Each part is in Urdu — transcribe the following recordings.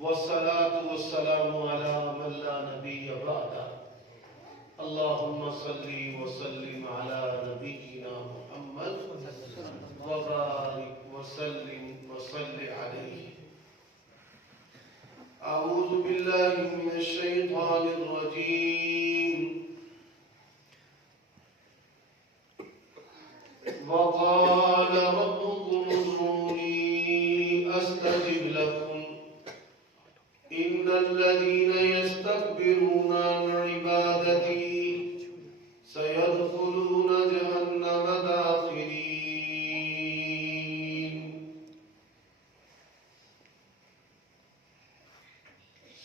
والصلاة والسلام على من لا نبي بعده اللهم صل وسلم على نبينا محمد وبارك وسلم وصل عليه. أعوذ بالله من الشيطان الرجيم. وقال ربكم ادعوني أستجب لكم إن الذين يستكبرون عن عبادتي سيدخلون جهنم داخرين.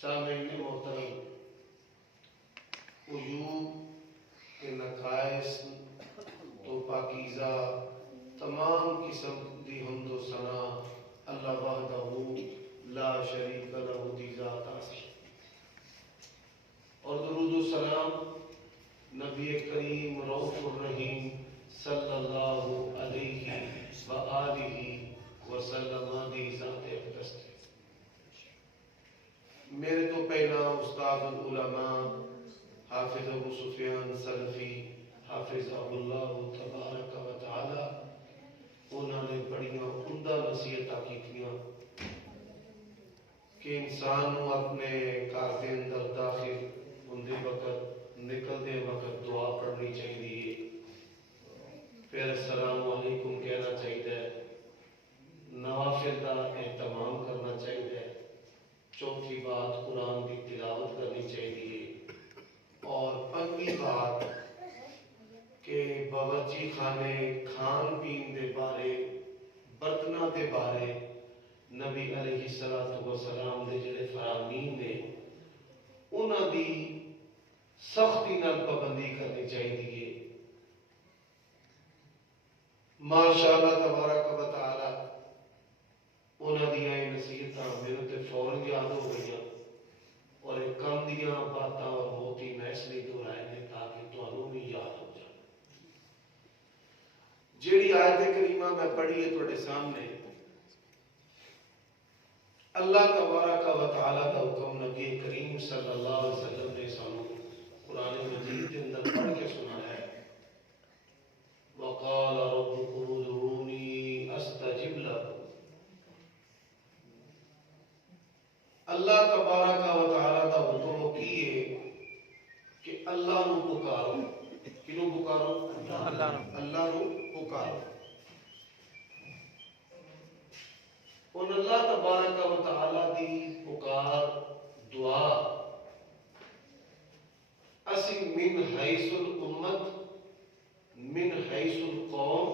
سامعین محترم، عیوب کے نقائص تو پاکیزہ تمام قسم دی حمد و ثنا اللہ وحدہ لا شریک لہ دی ذات آسی، اور درود و سلام نبی کریم رؤوف الرحیم صلی اللہ علیہ وآلہ وسلم دی ذات اقدس تے۔ میرے تو پہلا استاد العلماء حافظ ابو سفیان سلفی حافظہ اللہ تبارک و تعالی، انہوں نے بڑیاں عمدہ نصیحتاں کیتیاں کہ انسان نو اپنے گھر دے اندر داخل ہوندے وقت نکلدے وقت دعا پڑھنی چاہیے، پھر السلام علیکم کہنا چاہیے، نوافل کا اہتمام کرنا چاہیے، چوتھی بات قرآن کی تلاوت کرنی چاہیے، اور پنجویں بات کہ باورچی خانے کھان پین دے بارے برتناں دے بارے نبی علیہ الصلوۃ والسلام دے جڑے فرامین نے انہاں دی سختی نال پابندی کرنی چاہیے۔ ماشاءاللہ تبارک و تعالی انہاں دیاں نصیحتاں میرے تے فوراً یاد ہو گئیاں، اور ایک کم دیاں باتاں اور موتی میں اس لیے دہرائے نے تاکہ تانوں بھی یاد ہو جائے۔ جیڑی آیت کریمہ میں پڑھی ہے تواڈے سامنے، اللہ تبارک و تعالی کا حکم نبی کریم صلی اللہ علیہ وسلم نے سانوں قرآن مجید کے اندر پڑھ کے سنایا ہے۔ وقال ربكم ادعوني استجب لكم۔ اللہ تبارک و تعالی کا حکم کی ہے کہ اللہ نو پکارو۔ کنوں پکارو؟ اللہ نو پکارو۔ اور اللہ تبارک و تعالی دی پکار دعا اسی من حیث الامت من حیث القوم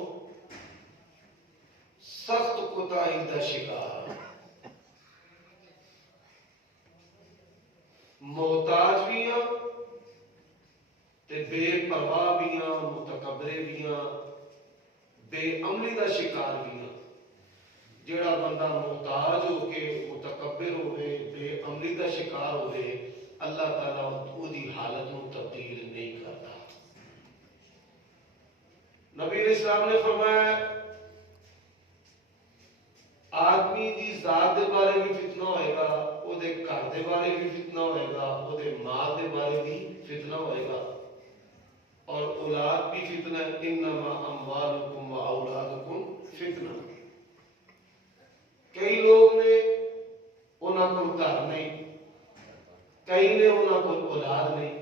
سخت کوتاہی دا شکار، محتاج بھی ہاں تے بے پرواہ بھی ہاں، متکبرے بھی ہاں، بے عملی دا شکار بھی ہاں۔ جڑا بندہ محتاج ہو کے متکبر ہوئے، بے عملی دا شکار ہوئے، اللہ تعالیٰ وہ دی حالت میں تبدیل نہیں کرتا۔ نبی علیہ السلام نے فرمایا آدمی دی ذات دے بارے بھی فتنہ ہوئے گا، وہ دے گھر دے بارے بھی فتنہ ہوئے گا، وہ دے مال دے بارے بھی فتنہ ہوئے گا، اور اولاد بھی فتنہ۔ انما اموالکم و اولادکم فتنہ۔ کئی لوگ نے انہاں کو گھر نہیں، کئی نے انہاں کو اولاد نہیں،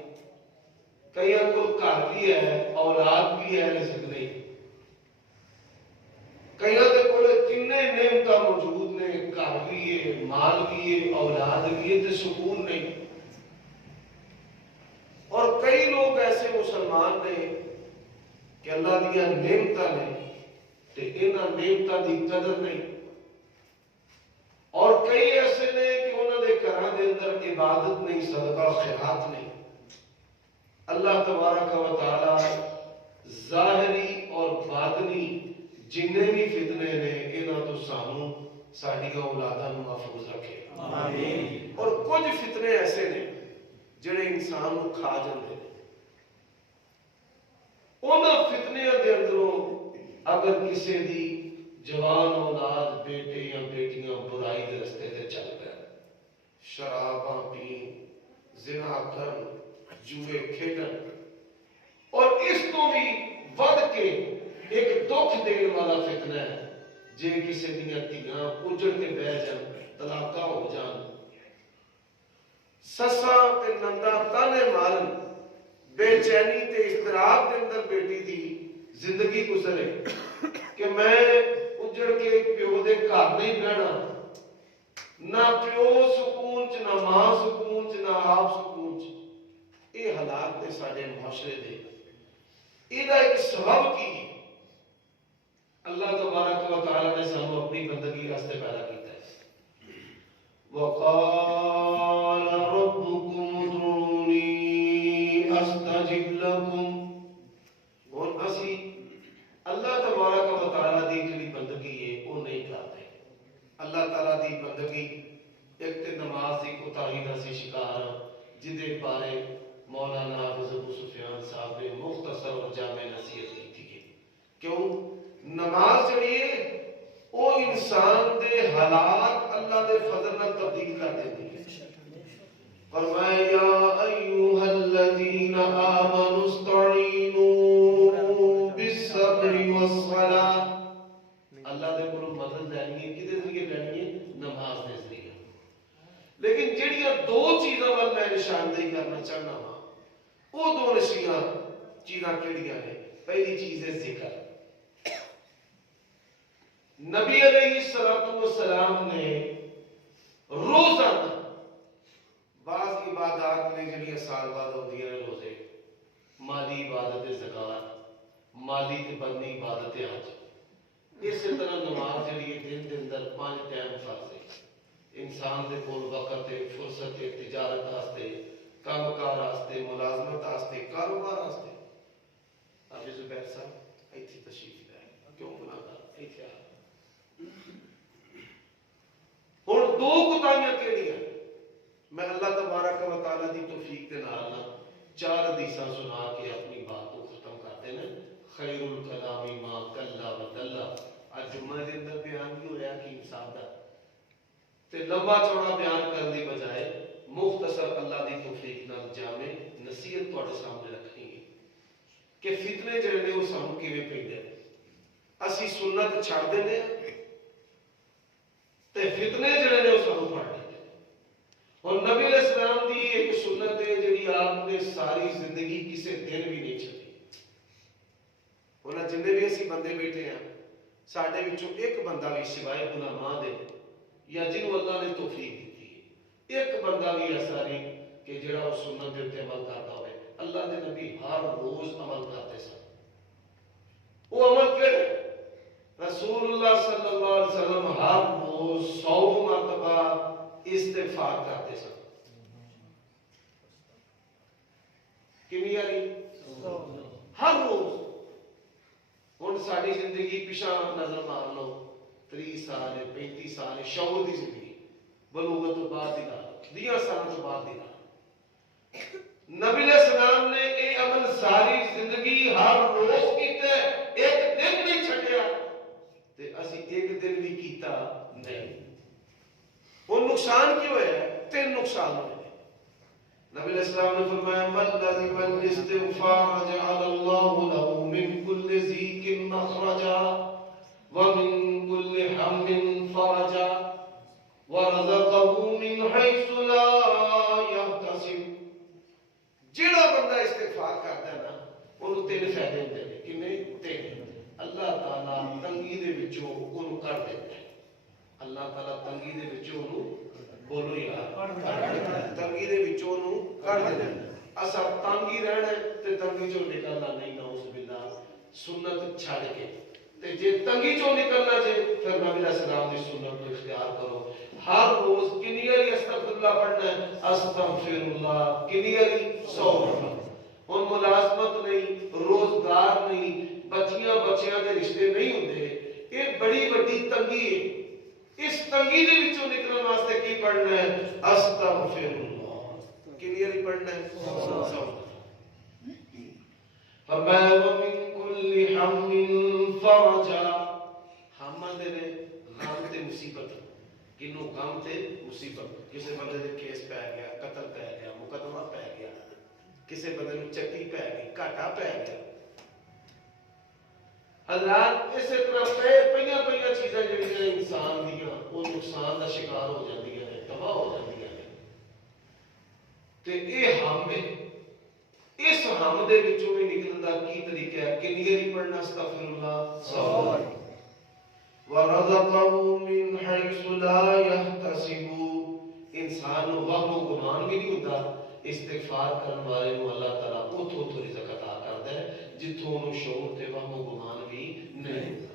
کئی کو گھر بھی ہے اولاد بھی ہے رزق نہیں، کئی دے کولے تینے نعمتاں موجود نے، گھر بھی ہے، مال بھی ہے، اولاد بھی ہے، تے سکون نہیں۔ اور کئی لوگ ایسے مسلمان نے کہ اللہ دیا نعمتاں نے تے انہاں نعمتاں دی قدر نہیں، اور کئی ایسے نے کہ انہوں نے گھراں دے اندر عبادت نہیں، صدقہ خیرات نہیں۔ اللہ تبارک و تعالی ظاہری اور باطنی جنہیں بھی فتنے نے انہاں تو سانوں ساڈی اولاداں نوں محفوظ رکھے، آمین۔ اور کچھ فتنے ایسے نے جڑے انسان نوں کھا جاندے نے، انہاں فتنیاں دے اندروں اگر کسی دی جوان اولاد بیٹے یا بیٹیاں برائی کے رستے تے چل گئے، شراباں پین، زنا کرن، جوئے کھیڈن، اور اس تو بھی ود کے ایک دکھ دین والا فتنہ ہے جے کسی دیاں دھیاں اجڑ کے بہ جان، طلاقاں ہو جان، سساں تے ننداں تانے مارن، بے چینی تے اضطراب دے اندر بیٹی دی زندگی گزرے کہ میں اجڑ کے پیو دے گھر نہیں رہنا، نہ پیو سکون چ، نہ ماں سکون چ، نہ آپ سکون چ۔ یہ حالات نے سارے معاشرے دے، یہ ایک سبب کی اللہ تبارک و تعالی نے سانو اپنی بندگی واسطے پیدا کیتا ہے۔ وقال ربكم ادعوني استجب لكم، اور اسی اللہ تبارک و تعالی دی جڑی بندگی ہے وہ نہیں کرتے۔ اللہ تعالی دی بندگی ایک تے نماز دی کوتاہی دا سی شکار جدے بارے مولانا حافظ ابو سفیان صاحب نے مختصر اور جامع نصیحت کی تھی۔ کیوں؟ نماز جڑی ہے وہ انسان دے حالات اللہ دے فضل نال تبدیل کر دیتی ہے۔ فرمایا یا ایھا الذین آمنوا استعینوا بالصبر والصلاۃ، اللہ دے کولوں مدد لینی ہے، کدے ذریعے لینی ہے؟ نماز دے ذریعے۔ لیکن جڑیاں دو چیزاں وال میں نشاندہی کرنا چاہنا ہاں، وہ دو چیزاں کیڑیاں نے؟ پہلی چیز ہے ذکر۔ نبی علیہ السلام نے روزانہ بعض عبادات نے جڑیاں سال بعد ہوندیاں نے، روزے، مالی عبادت زکات، مالی تے بدنی عبادت حج، اسی طرح نماز جڑی ہے دن دے اندر 5 ٹائم فرض ہے۔ انسان دے کول وقت ہے، فرصت ہے، تجارت واسطے، کام کار واسطے، ملازمت واسطے، کاروبار واسطے۔ حافظ زبیر صاحب ایتھے تشریف لائے، کیوں گناہ کر ایتھے آ۔ ہن دو کوتاہیاں کیڑیاں؟ میں اللہ تبارک و تعالی دی توفیق دے نال 4 حدیثاں سنا کے اپنی بات کو ختم کرتے ہیں۔ خیر الکلام ما کلا ودلا، اج جمعہ دے اندر بیان بھی ہویا کہ انسان دا تے لمبا چوڑا بیان کرنے دی بجائے مختصر اللہ دی توفیق نال جامع نصیحت تواڈے سامنے رکھنی ہے کہ فتنے جڑے نے وہ سانو کیویں پیندے نے۔ اسی سنت چھڈ دیندے ہاں تے فتنے جڑے نے وہ سانو پڑ لیندے نے۔ اور نبی علیہ السلام دی ایک سنت ہے جڑی آپ نے ساری زندگی کسے دن بھی نہیں چھڈی۔ انہاں جنے بھی اسی بندے بیٹھے ہیں، ساڈے وچوں ایک بندہ بھی سوائے علماء دے یا جنہوں اللہ نے توفیق دیتی ہے، ایک بندہ بھی ایسا نہیں کہ جڑا اس سنت دے تے عمل کرتا ہوئے۔ اللہ دے نبی ہر روز عمل کرتے سن۔ وہ عمل کیڑا؟ رسول اللہ صلی اللہ علیہ وسلم ہر روز 100 مرتبہ استغفار کرتے سن۔ کنی یاری؟ ہر روز۔ ہن ساری زندگی پیچھے نظر مار لو، 30 سال 35 سال شعور دی زندگی، بلوغت تو بعد دی گل، 20 سال تو بعد دی گل۔ نبی علیہ السلام نے یہ عمل ساری زندگی ہر روز کیتا، ایک دن نہیں چھڈیا، تے اسی ایک دن بھی کیتا نہیں۔ وہ نقصان کیوں ہے؟ 3 نقصان ہوئے۔ نبی علیہ السلام نے فرمایا من لزم الاستغفار جعل اللہ له من كل ضيق مخرجا ومن كل هم فرجا ورزقه من حيث لا يحتسب۔ جڑا بندہ استغفار کرتا ہے نا، انہوں 3 فائدے ہوندے نے۔ کنے؟ 3۔ اللہ تعالی تنگی دے وچوں انہوں کر دیتا ہے۔ اللہ تعالی تنگی دے وچوں انہوں، بولو یار، تنگی دے وچوں انہوں کر دیتا ہے۔ اسا تنگی رہنا ہے تے تنگی چوں نکلنا نہیں، نعوذ باللہ، سنت چھڑ کے۔ تے جے تنگی چوں نکلنا جے پھر نبی علیہ السلام دی سنت کو اختیار کرو۔ ہر روز کنی علی استغفر اللہ پڑھنا ہے؟ استغفر اللہ کنی علی؟ 100 مرتبہ۔ ہن ملازمت نہیں، روزگار نہیں، بچیاں دے رشتے نہیں ہوندے، یہ بڑی بڑی تنگی ہے۔ اس تنگی دے وچوں نکلن واسطے کی پڑھنا ہے؟ استغفر اللہ کنی علی پڑھنا ہے؟ 100۔ فرمایا ومن کل ہم فرجا، ہم دے غم تے مصیبت، کنوں غم تے مصیبت، کسی بندے دے کیس پی گیا، قتل پی گیا، مقدمہ پی گیا، کسی بندے نوں چٹی پی گئی، گھاٹا پی گیا. حضرات اسی طرح پہیاں چیزاں جڑیاں انسان دیاں وہ نقصان دا شکار ہو جاندیاں نے، تباہ ہو جاندیاں نے. تے اے ہم ہے، اس ہم دے وچوں بھی نکلن دا کی طریقہ ہے؟ کنی گری پڑھنا استغفر اللہ 100 بار. وَرَزَقَهُ مِنْ حَيْثُ لَا يَحْتَسِبُ. انسان نو وہم و گمان بھی نہیں ہوتا، استغفار کرن والے نو اللہ تعالیٰ اتھوں تو رزق عطا کردا ہے جتھوں انہوں شعور تے وہم و گمان بھی نہیں ہوتا.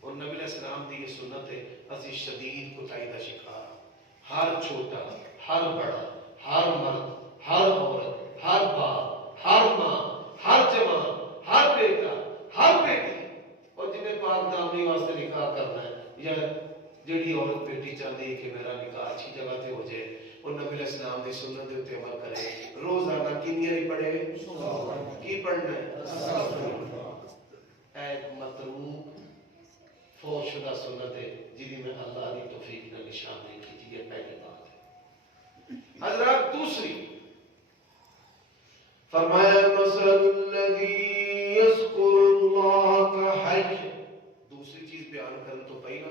اور نبی علیہ السلام دی یہ سنت ہے، اسی شدید کوتاہی دا شکار. ہر چھوٹا، ہر بڑا، ہر مرد، ہر عورت، ہر باپ، ہر ماں، ہر جوان، ہر بیٹا، ہر بیٹی، اور جنہیں پاک دامنی واسطے نکاح کرنا ہے یا جڑی عورت بیٹی چاہتی ہے کہ میرا نکاح اچھی جگہ تے ہو جائے، اور نبی علیہ السلام دی سنت دے اوپر عمل کرے. روزانہ کنی نہیں پڑھے؟ کی پڑھنا ہے؟ ایک مطلوب فوج شدہ سنت ہے جی میں اللہ کی توفیق نے نشاندہی کی ہے. پہلی بات ہے. حضرات دوسری فرمایا مثل الذی یذکر اللہ کحج. دوسری چیز بیان کرن تو پئی نا،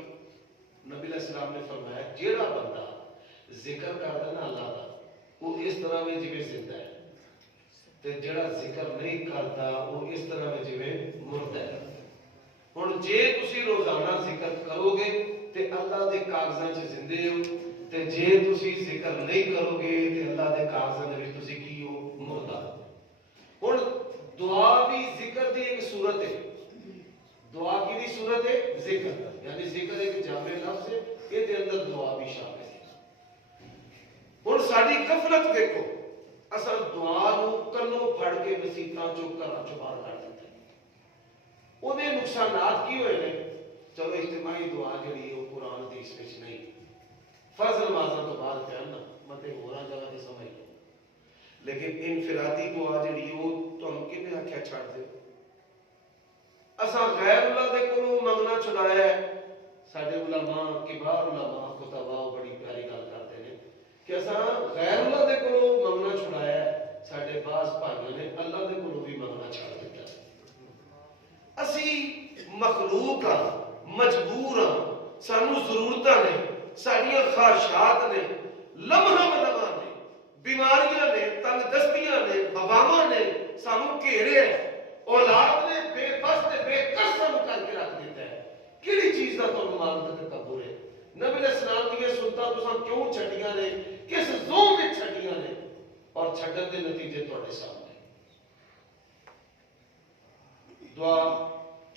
نبی علیہ السلام نے فرمایا جیڑا بندہ ذکر کردا نا اللہ دا وہ اس طرح میں جویں زندہ ہے، تے جیڑا ذکر نہیں کردا وہ اس طرح میں جویں مردہ ہے. ہن جے تسی روزانہ ذکر کرو گے تے اللہ دے کاغذاں 'چ زندے ہو، تے جے تسی ذکر نہیں کرو گے تے اللہ دے کاغذاں دے وچ تسی کی ہو؟ مردہ. ہن دعا بھی ذکر دی ایک صورت ہے. دعا کی دی صورت ہے؟ ذکر. یعنی ذکر ایک جامع لفظ ہے، یہ دے اندر دعا بھی شامل ہے. ہن ساری غفلت دیکھو، اساں دعا نو کنوں پھڑ کے مسیتاں چوں گھراں چوں باہر کر دتا. وہ نقصانات کی ہوئے ہیں؟ چلو اجتماعی دعا جڑی ہے وہ قرآن حدیث وچ نہیں، فرض نمازاں تو بعد پڑھنا متے ہوراں جگہ تے سمجھ لو. لیکن انفرادی دعا جڑی ہے وہ تانوں کنے آکھیا چھڑ دے؟ اساں غیر اللہ دے کولوں منگنا چھڑایا ہے. ساڈے علماء کبار علماء فتاوا بڑی پیاری گل کرتے ہیں کہ اساں غیر اللہ دے کولوں منگنا چھڑایا ہے. ساڈے بعض بھائیوں نے اللہ دے کولوں بھی منگنا چھڑ دتا. اسی مخلوق ہاں، مجبور ہاں، سانو ضرورتاں نے، ساڈیاں خواہشات نے، لمحہ لمحہ نے، بیماریاں نے، تنگ دستیاں نے، وباواں نے سانو گھیرے ہے. اولاد نے بے بس تے بے کس سانو کر کے رکھ دیتا ہے. کیڑی چیز دا تانوں معلوم تے تکبر ہے؟ نبی علیہ السلام دی سنتاں تساں کیوں چھڈیاں نے؟ کس ذوق وچ چھڈیاں نے؟ اور چھڈن دے نتیجے تواڈے سامنے. دعا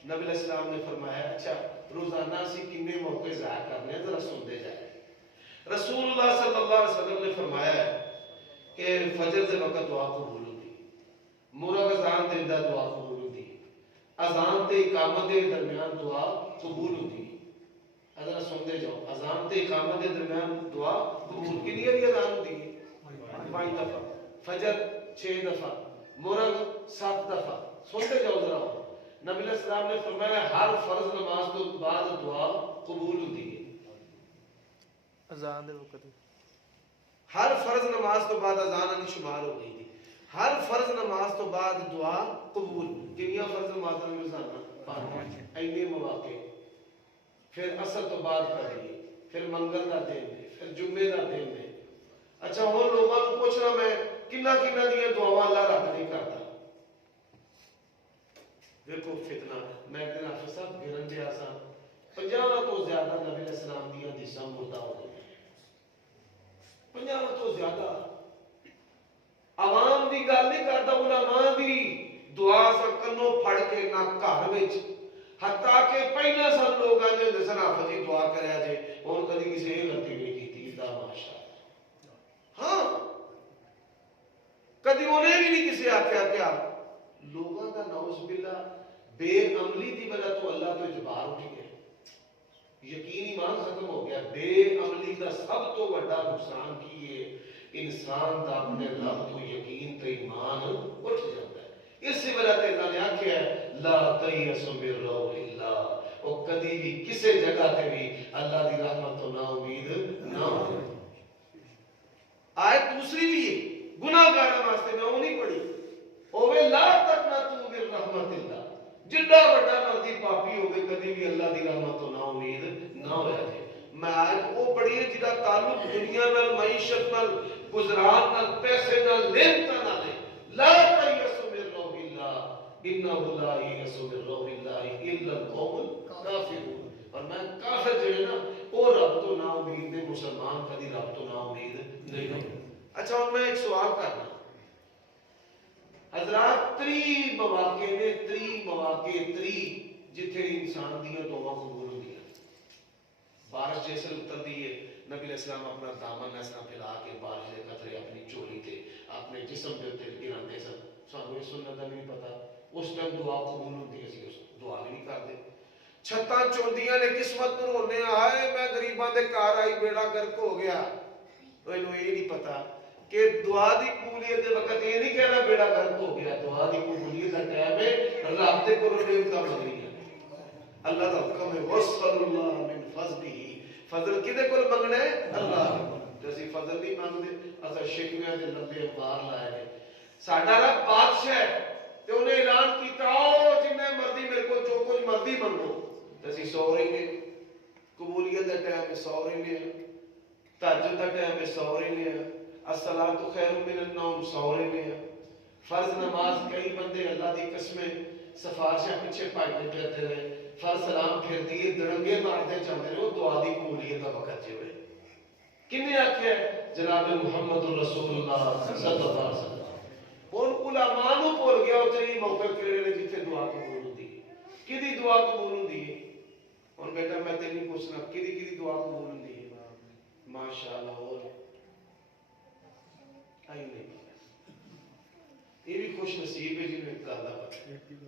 نبی علیہ السلام نے فرمایا اچھا روزانہ اسی کنے موقع ضائع کرنے ہیں، ذرا سنتے جائیں. رسول اللہ صلی اللہ علیہ وسلم نے فرمایا ہے کہ فجر دے وقت دعا قبول ہوتی، مرغ اذان دیندا دعا قبول ہوتی، اذان تے اقامت دے درمیان دعا قبول ہوتی. ذرا سنتے جاؤ، اذان تے اقامت دے درمیان دعا قبول. کنی باری اذان ہوتی ہے؟ 5 دفعہ. فجر 6 دفعہ، مرغ 7 دفعہ. سنتے جاؤ ذرا. نبی علیہ السلام نے فرمایا ہر فرض نماز تو بعد دعا قبول ہوتی ہے. اذان دے وقت ہر فرض نماز تو بعد اذان شمار ہو گئی تھی. ہر فرض نماز تو بعد دعا قبول. کنیاں فرض نماز میں روزانہ؟ اینے مواقع. پھر عصر تو بعد پڑھیے، پھر منگل کا دن ہے، پھر جمعے کا دن ہے. اچھا ہوں لوگوں کو پوچھنا میں کنہ کنہ دیا دعاواں اللہ رد نہیں کرتا. دیکھو فتنہ میں کہنا حافظ صاحب گرن دیا سا 50 تو زیادہ نبی علیہ السلام دیا حدیثاں مردہ ہو گئی. 50 تو زیادہ. عوام دی گل نہیں کرتا، علماء دی دعا سا کنوں پھڑ کے نہ گھر وچ، حتیٰ کہ پہلے سن لوگ آنے ہوندے سن حافظ جی دعا کریا جے، ہن کدی کسی یہ غلطی نہیں کیتی. دا ماشاءاللہ. ہاں کدی انہیں بھی نہیں کسی آخیا کہ آپ لوگوں کا نعوذ باللہ بے عملی دی وجہ تو اللہ تو اجبار اٹھ گیا، یقین ایمان ختم ہو گیا. بے عملی کا سب تو بڑا نقصان کی ہے انسان دا اپنے رب تو یقین تے ایمان اٹھ جاتا ہے. اس وجہ تے اللہ نے آکھیا ہے لا تیأسوا من روح اللہ، او کدی بھی کسی جگہ تے بھی اللہ دی رحمت تو نا امید نہ ہو. آیت دوسری بھی ہے گناہگاراں واسطے میں وہ نہیں پڑھی اوے لا تقنطوا من رحمت اللہ جڈا بڑا مرضی پاپی ہوگے کدی بھی اللہ دی رحمت تو نا امید نہ ہویا جے میں آیت وہ پڑھی ہے جدا تعلق دنیا نال معیشت نال گزران نال پیسے نال لین نال ہے لا تیأسوا من روح اللہ انہ لا یئس من روح اللہ الا القوم الکافرون اور میں کافر جڑے نا وہ رب تو نا امید نے مسلمان کدی رب تو نا امید نہیں ہوتے اچھا ہوں میں ایک سوال کرنا حضرات تری مواقع نے تری جتھے انسان دیا دعا قبول ہوندی بارش جیسے اتر دی ہے نبی علیہ السلام اپنا دامن ایسا پھیلا کے بارش کے قطرے اپنی چولی تے اپنے جسم کے اوپر گراندے سن سانو یہ سنت دا نہیں پتا اس ٹائم دعا قبول ہوندی ہے اسی دعا بھی نہیں کرتے چھتاں چوندیاں نے قسمت نوں رونے آئے میں غریباں دے گھر آئی بیڑا گرک ہو گیا انہوں یہ نہیں پتا کہ دعا دی قبولیت دے وقت یہ نہیں کہنا بیڑا گرک ہو گیا دعا دی قبولیت دا ٹائم ہے رب دے کولوں نعمتاں منگنی اللہ دا حکم ہے وصل اللہ من فضلہ فضل کدے کول منگنا ہے اللہ تے اسی فضل نہیں منگدے اسا شکویاں دے لمبے انبار لائے نے ساڈا رب بادشاہ ہے تے انہیں اعلان کیتا او جنے مرضی میرے کو جو کچھ مرضی منگو تے اسی سو رہے نے قبولیت دا ٹائم ہے سو رہے نے تہجد دا ٹائم ہے سو رہے نے الصلاۃ خیر من النوم سو رہے نے فرض نماز کئی بندے اللہ دی قسمیں سفارشاں پیچھے بھاگتے پھرتے رہے فرض سلام پھر دیے درنگے مارتے چاہتے رہے وہ دعا دی قبولیت کا وقت جو ہے کنے آکھیا جناب محمد رسول اللہ صلی اللہ علیہ وسلم ان علماء نو بھول گیا اتری موقع کیڑے نے جتھے دعا قبول ہوندی ہے کدی دعا قبول ہوندی ہے ہن بیٹا میں تے نہیں پوچھنا کدی دعا قبول ہوندی ہے ماشاءاللہ اور آئی نہیں یہ بھی خوش نصیب ہے جنہیں گل دا پتہ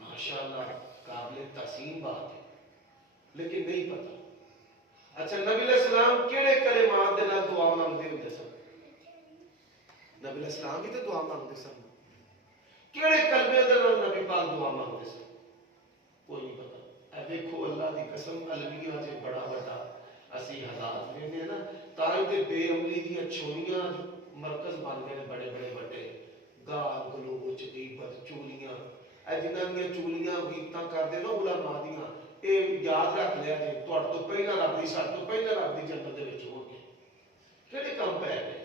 ماشاءاللہ قابل تحسین بات ہے لیکن نہیں پتا اچھا نبی علیہ السلام کیڑے کلمات دے نال دعا مانگدے ہوندے سن نبی علیہ السلام بھی تے دعا مانگدے سن کیڑے کلمے دے نال نبی پاک دعا مانگدے سن کوئی نہیں پتا اے دیکھو اللہ دی قسم المیاں جے بڑا بڑا اسی حالات ویندے نا تاں تے بے عملی دی چھوڑیاں مرکز بن گئے بڑے بڑے بڑے گال گلوچ غیبت چولیاں اے جنہاں دی چولیاں غیبتاں کردے نا علماء دیاں اے یاد رکھ لیا جے تہاڈے تو پہلا رب دی ساڈے تو پہلا رب دی جنت دے وچ ہون گے کیڑے کم پے گئے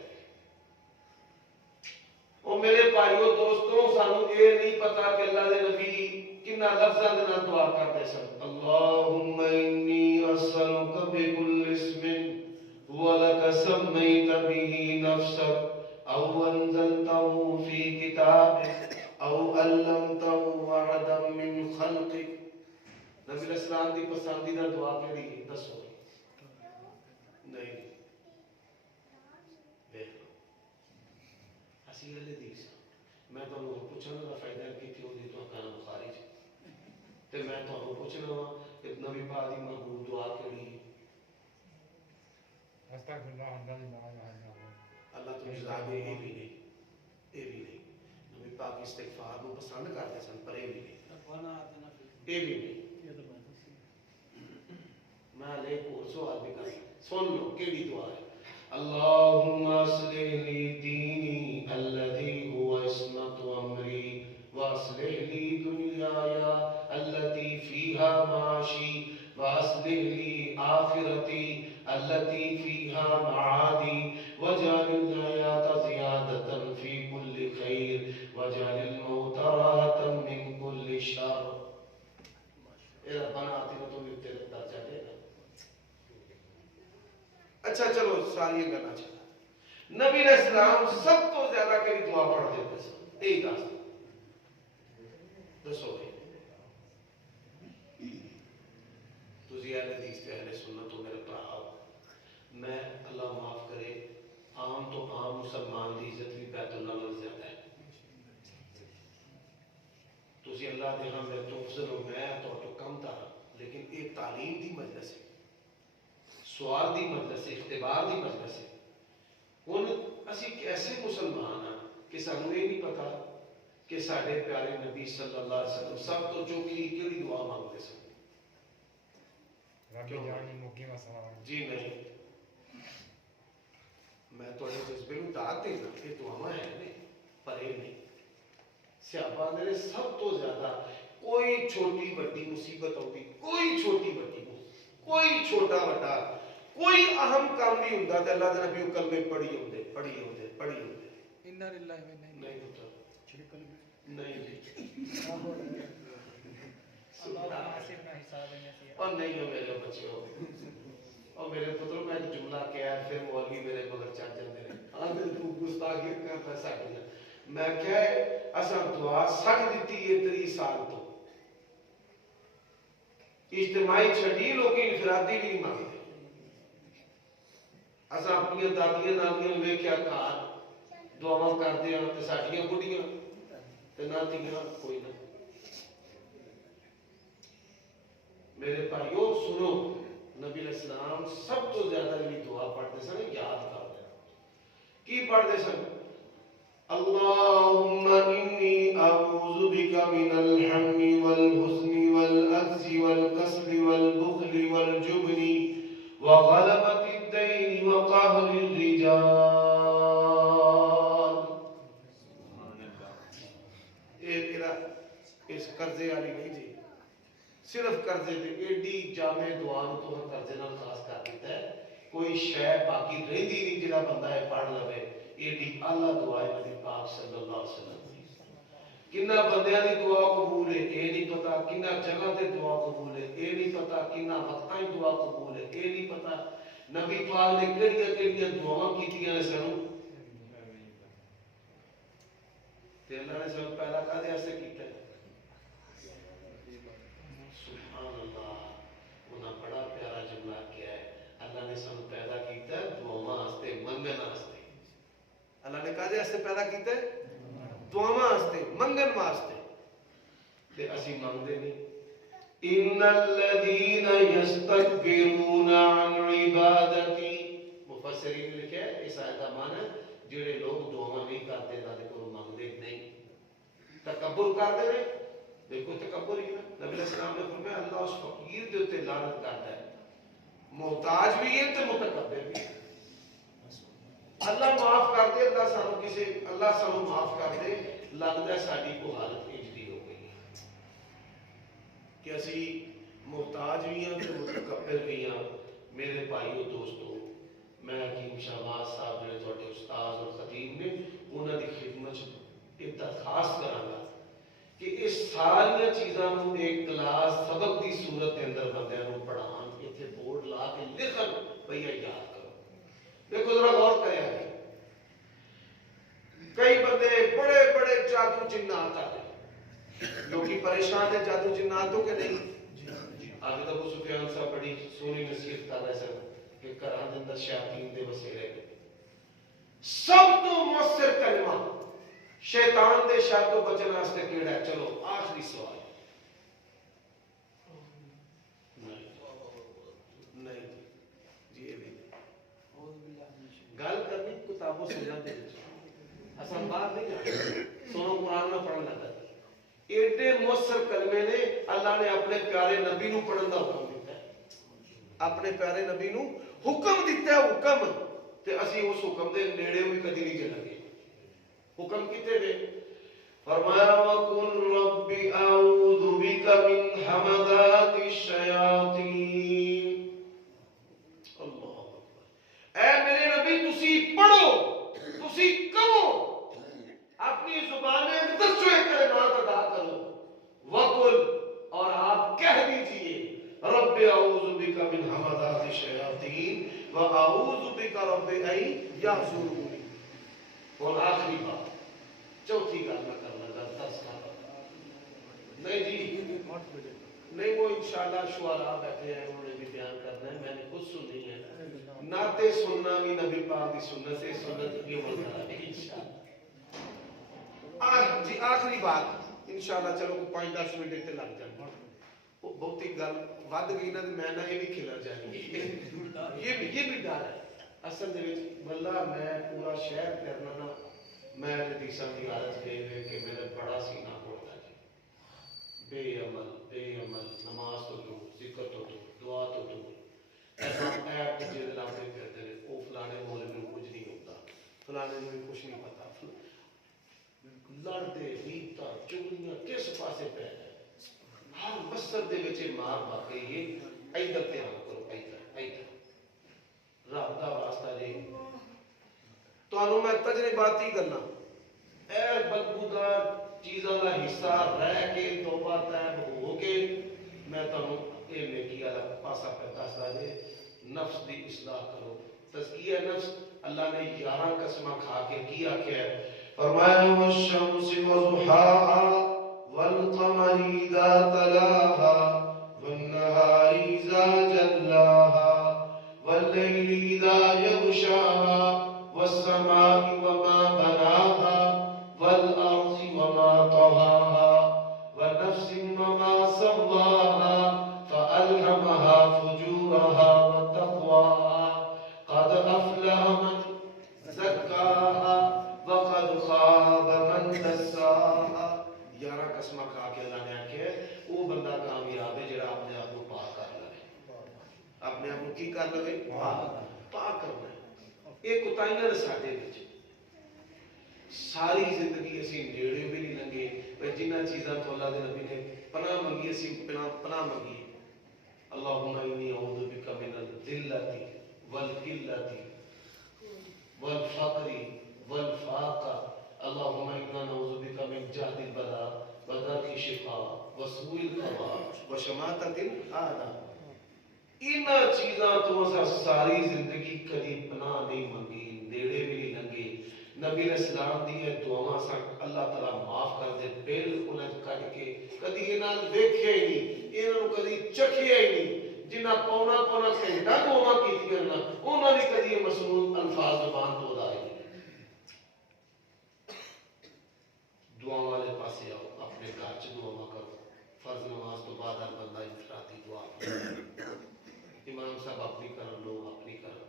او میرے بھائیو دوستو سانو اے نہیں پتا کہ اللہ دے نبی کنا لفظاں دے نال دعا کردے سن اللہم انی اسألک بکل اسم ولک سمیت بہ نفسک او انزلته فی کتابک او علمته احدا من خلقک نبی علیہ السلام دی پسندیدہ دعا کیڑی ہے دسو نہیں دیکھ لو اسی گل حدیث میں تانوں پوچھنا دا فائدہ کی تھی دی تو کان بخاری چ تے میں تانوں پوچھنا کہ نبی پاک دی محبوب دعا کیڑی ہے استغفر اللہ لا الہ الا اللہ اللہ تو جزا دے یہ بھی نہیں یہ بھی نہیں نبی پاک استغفار کو پسند کرتے سن پر یہ بھی نہیں یہ بھی نہیں میں لے کو سوال بھی کر سن لو کیڑی دعا ہے اللہم اصلح لی دینی الذی هو عصمت امری واصلح لی دنیایا التي فیہا معاشی واصلح لی آخرتی التي فیہا معادی واجعل الحیاة زیادة فی کل خیر واجعل الموت راحة من کل شر اے ربنا آتنا تو بھی تیرے درجہ دے گا اچھا چلو ساری گلا چلا نبی علیہ السلام سب تو زیادہ کہیں دعا پڑھ دیتے سن یہی دس دسو تسی اہل حدیث تے اہل سنت تو میرے بھرا میں اللہ معاف کرے عام تو عام مسلمان دی عزت بھی بیت اللہ میں زیادہ ہے تسی اللہ دے ہاں میرے تو افضل ہو میں تو کم تھا لیکن ایک تعلیم دی مجلس ہے سوال دی مجلس ہے اختبار دی مجلس ہے ہن اسی کیسے مسلمان ہاں کہ سانو یہ نہیں پتا کہ ساڈے پیارے نبی صلی اللہ علیہ وسلم سب تو چوکی کیڑی دعا مانگتے سن رب جعلنی مقیم الصلاۃ جی نہیں میں تھوڑے جذبے نوں داد دینا کہ دعاواں ہیں نے پر یہ نہیں سیابا نے سب تو زیادہ کوئی چھوٹی بڑی مصیبت آتی کوئی چھوٹی بڑی کوئی چھوٹا بڑا کوئی اہم کام بھی ہوندا تے اللہ دے نبی کلمے پڑھی ہوندے انا للہ و انا نہیں پتر چھڑی کلمے نہیں جی اللہ حاسبنا حساب نصیب اور نہیں ہو میرے بچے ہو اور میرے پتروں میں ایک جملہ کیا ہے پھر مولوی میرے مگر چڑھ جاندے نے آندے تو گستاخی کرتا سٹ گیا میں کیا ہے اساں دعا سٹ دتی ہے 30 سال تو اجتماعی چھڈی لوکی انفرادی بھی نہیں مانگتے اساں اپنی دادیاں نانیاں ویکھیا گھر دعاواں کردے ہاں تے ساڈیاں بڈھیاں تے نہ تھیاں کوئی نہ میرے بھائیو سنو نبی علیہ السلام سب تو زیادہ جی دعا پڑھتے سن یاد کرتے کی پڑھتے سن اللہم انی اعوذ بک من الہم والحزن والعجز والکسل والبخل والجبن وغلبۃ الدین وقہر الرجال اس قرضے والی نہیں جی صرف قرضے تے ایڈی جامع دعا نو تو قرضے نال خاص کر دیتا ہے کوئی شے باقی رہندی نہیں جڑا بندہ ہے پڑھ لوے ایڈی اعلی دعا ہے نبی پاک صلی اللہ علیہ وسلم دی کنا بندیاں دی دعا قبول ہے اے نہیں پتہ کنا جگہ تے دعا قبول ہے اے نہیں پتہ کنا وقتاں دی دعا قبول ہے اے نہیں پتہ نبی پاک نے کیڑیاں دعاواں کیتیاں نے سانو تے اللہ نے سانو پہلا کدے واسطے کیتا ہے سبحان اللہ انہاں بڑا پیارا جملہ کیا ہے اللہ نے سانو پیدا کیتا ہے دعاواں واسطے منگن واسطے اللہ نے کدے واسطے پیدا کیتا ہے دعاواں واسطے منگن واسطے تے اسی منگدے نہیں ان الذين يستكبرون عن عبادتي مفسرین نے لکھا ہے اس آیت کا معنی ہے جڑے لوگ دعاواں نہیں کرتے اللہ دے کولوں منگدے نہیں تکبر کرتے ہیں دیکھو تکبر ہی نا نبی علیہ السلام نے فرمایا اللہ اس فقیر دے اوتے لعنت کرتا ہے محتاج بھی ہے تے متکبر بھی ہے اللہ معاف کر دے اللہ سانو معاف کر دے لگتا ہے ساری کو حالت انجلی ہو گئی کہ اسی محتاج بھی ہیں تے متکبر بھی ہیں میرے بھائیو دوستو میں حکیم شہباز صاحب جڑے تواڈے استاد اور خطیب نے انہاں دی خدمت ایک درخواست کراں کہ اس ساری چیزاں نو ایک کلاس سبق دی صورت کے اندر بندیاں نو پڑھان ایتھے بورڈ لا کے لکھن بھیا یاد کرو دیکھو ذرا غور کریا جی کئی بندے بڑے بڑے جادو جنات آ گئے لوگ پریشان ہیں جادو جناتوں کے نہیں آج تک ابو سفیان صاحب بڑی سونی نصیحت کر رہے سن کہ گھراں دے اندر شیاطین دے وسیلے سب تو مؤثر کلمہ شیطان دے شر تو بچن واسطے کیڑا ہے چلو آخری سوال نہیں جی یہ بھی گل کرنی کتابوں سنت دے وچ اساں باہر نہیں جانا سنو قرآن میں پڑھن لگا ایڈے مؤثر کلمے نے اللہ نے اپنے پیارے نبی نو پڑھن دا حکم دیتا ہے اپنے پیارے نبی نو حکم دیتا ہے حکم تے اسی اس حکم دے نیڑے بھی کدی نہیں چلے گے حکم کیتے دے فرمایا وَقُلْ رَبِّ أَعُوذُ بِكَ مِنْ حَمَدَاتِ الشَّيَاطِينِ اللہ اے میرے نبی تسی پڑھو تسی کہو اپنی زبان اقدس جو ایک کلمات ادا کرو وَقُلْ اور آپ کہہ دیجئے رب اعوذ بک من حمدات الشیاطین واعوذ بک رب ان یحضرون اور آخری بات چوتھی گل میں کرنا گا 10 سال نہیں جی نہیں وہ انشاءاللہ شعراء بیٹھے ہیں انہوں نے بھی بیان کرنا ہے میں نے خود سنی ہے نعتیں سننا بھی نبی پاک کی سنت سے سنت کی عمل کرنا ہے انشاءاللہ جی آخری بات انشاءاللہ چلو 5-10 منٹ تے لگ جائیں بہت ہی گل ود گئی نا میں نہ یہ بھی کھلا جائیں گی یہ بھی ڈر ہے اصل دے وچ واللہ میں پورا شہر کرنا نا میں حدیثاں دی حالت دیکھ کے میرا بڑا سینہ پھڑتا جی بے عمل نماز تو دور ذکر تو دور دعا تو دور ایسا ایپ جے لاتے پھرتے ہیں وہ فلانے مولوی نوں کچھ نہیں ہوتا فلانے میں کچھ نہیں پتا لڑتے ریتا چگلیاں کس پاسے پہ ہر مسجد دے وچ مار باقی یہ ادھر دھیان کرو ادھر ادھر رب دا واسطہ جی تانوں میں تجرباتی کرنا اے بدبودار چیزاں دا حصہ رہ کے توبہ طیب ہو کے میں تانوں اے نیکی والا پاسا پہ دسدا جے نفس دی اصلاح کرو تزکیہ نفس اللہ نے 11 قسماں کھا کے کی آکھیا ہے فرمایا والشمس وضحاها والقمر اذا تلاها والنهار اذا جلاها والليل اذا يغشاها والسماء وما بناها والارض وما طحاها ونفس وما سواها فألهمها فجورها وتقواها قد أفلح من زكاها وقد خاب من دساها 11 قسمہ کھا کے اللہ نے آکھیا وہ بندہ کامیاب ہے جڑا اپنے آپ کو پاک کر لے اپنے آپ کو کی کر لے پاک کرنا ہے یہ کوتاہیاں نے ساڈے وچ ساری زندگی اسی نیڑے بھی نہیں لنگے پر جنہ چیزاں تو اللہ دے نبی نے پناہ منگی اسی پناہ منگی اللہم انی اعوذ بک من الذلۃ والقلۃ والفقر والفاقہ اللہم انا نعوذ بک من جہد البلاء ودرک الشقاء وسوء القضاء وشماتۃ الاعداء ان چیزاں تو ساری زندگی کبھی پناہ نہیں منگی نیڑے بھی نہیں لنگے نبی علیہ السلام دی دعاواں سن اللہ تعالی معاف کر دے بالکل کٹ کے کدی انہاں ویکھیا ہی نہیں انہاں نوں کدی چکھیا ہی نہیں جنہاں پونا پونا گھنٹہ دعاواں کیتیاں نا انہاں دی کدی مسنون الفاظ زبان تو آئے نہیں دعا والے پاسے آؤ اپنے گھر چ دعا کرو فرض نماز تو بعد ہر بندہ انفرادی دعا امام صاحب اپنی کرن لوگ اپنی کرن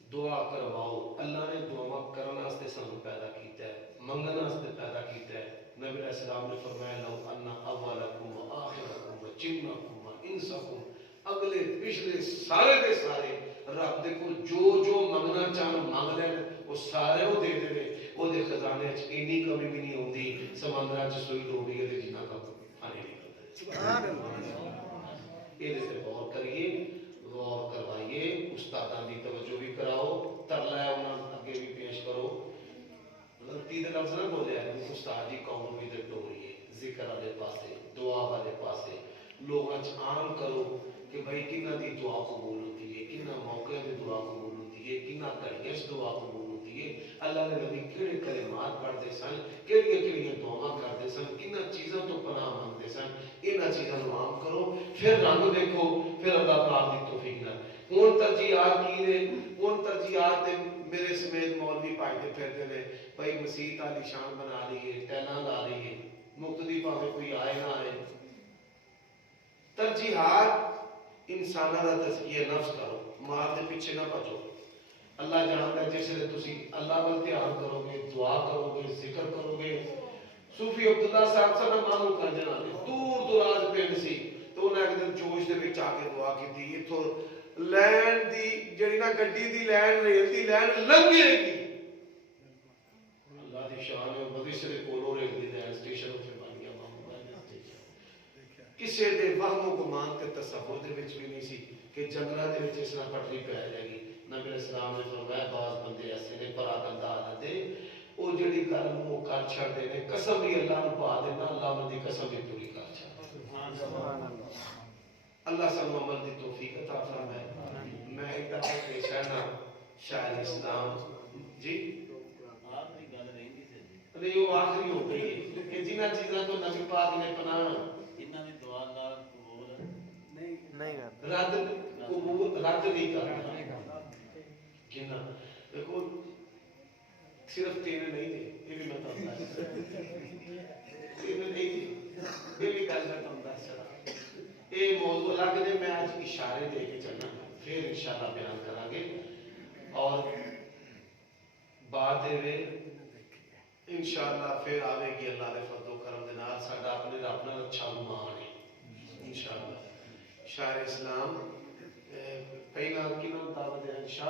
دعا کرواؤ اللہ نے دعا کرنے واسطے سانو پیدا کیتا ہے منگنے واسطے پیدا کیتا ہے نبی علیہ السلام نے فرمایا لو ان اولکم وآخرکم وجنکم وانسکم اگلے پچھلے سارے دے سارے رب دے کول جو منگنا چاہن منگ لین وہ سارے وہ دے دے وہ دے خزانے وچ اینی کمی بھی نہیں ہوندی سمندراں وچ سوئی ڈوبی تے جنہ کا پانی نکلدا سبحان اللہ یہ تے غور کریے غور کروائیے استاداں دی توجہ بھی کراؤ ترلا ہے انہاں اگے بھی پیش کرو غلطی دے لفظ نہ بولیا ہے استاد جی قوم بھی تے ٹوریے ذکر والے پاسے دعا والے پاسے لوگاں چ عام کرو کہ بھائی کنہ دی دعا قبول ہوتی ہے کنہ موقع تے دعا قبول ہوتی ہے کنہ گھڑیاں دعا قبول ہوتی ہے اللہ نے نبی کیڑے کلمات پڑھتے سن کیڑیاں دعاواں کرتے سن کنہ چیزاں تو پناہ مانگتے سن انہاں چیزاں نوں عام کرو پھر رنگ دیکھو پھر اللہ پاک دی توفیق نال ہن ترجیحات کی نے ہن ترجیحات میرے سمیت مولوی پائے پھرتے نے بھائی مسیت علی شان بنا لیے ٹیلاں لا لیے مقتدی پاوے کوئی آئے نہ آئے ترجیحات انساناں دا تزکیہ نفس کرو مال دے پیچھے نہ بھجو اللہ جانتا ہے جس ویلے تسی اللہ ول دھیان کرو گے دعا کرو گے ذکر کرو گے صوفی عبداللہ صاحب سن مانو کر جنا دور دراز پنڈ سی تو انہیں ایک دن جوش دے وچ آ کے دعا کی اتوں لین دی جڑی نا گڈی دی لین ریل دی لین لنگے گی اللہ دی شان ہے بدیسے دے کولوں ریل دی لین سٹیشن تے بن گیا کسی دے وہم و گمان تے تصور دے وچ بھی نہیں سی کہ جنگلاں دے وچ اس طرح پٹری پے جائے گی نبی علیہ السلام نے فرمایا بعض بندے ایسے نے پراگندہ حالت دے وہ جڑی گل منہ کر چھڑتے ہیں قسم بھی اللہ نو پا دینا اللہ انہاں دی قسم بھی پوری کر چھڑ اللہ سانو عمل دی توفیق عطا فرمائے میں ایک دفعہ پیش آنا شاعر اسلام جی نہیں وہ آخری ہو گئی ہے کہ جنہ چیزاں تو نبی پاک نے پناہ انہاں دی دعا نال قبول نہیں رد قبول رد نہیں کرنا جنہ دیکھو صرف تیرے نہیں تھے یہ بھی میں تم دس تیرے نہیں تھے یہ بھی گل میں تم دس چلا یہ موضوع الگ نے میں آج اشارے دے کے چلنا پھر انشاءاللہ بیان کریں گے اور بات ہے انشاءاللہ پھر آوے گی اللہ نے فضل و کرم دے نال ساڈا اپنے رب نال اچھا گمان ہے انشاءاللہ شاعر اسلام پہلا کی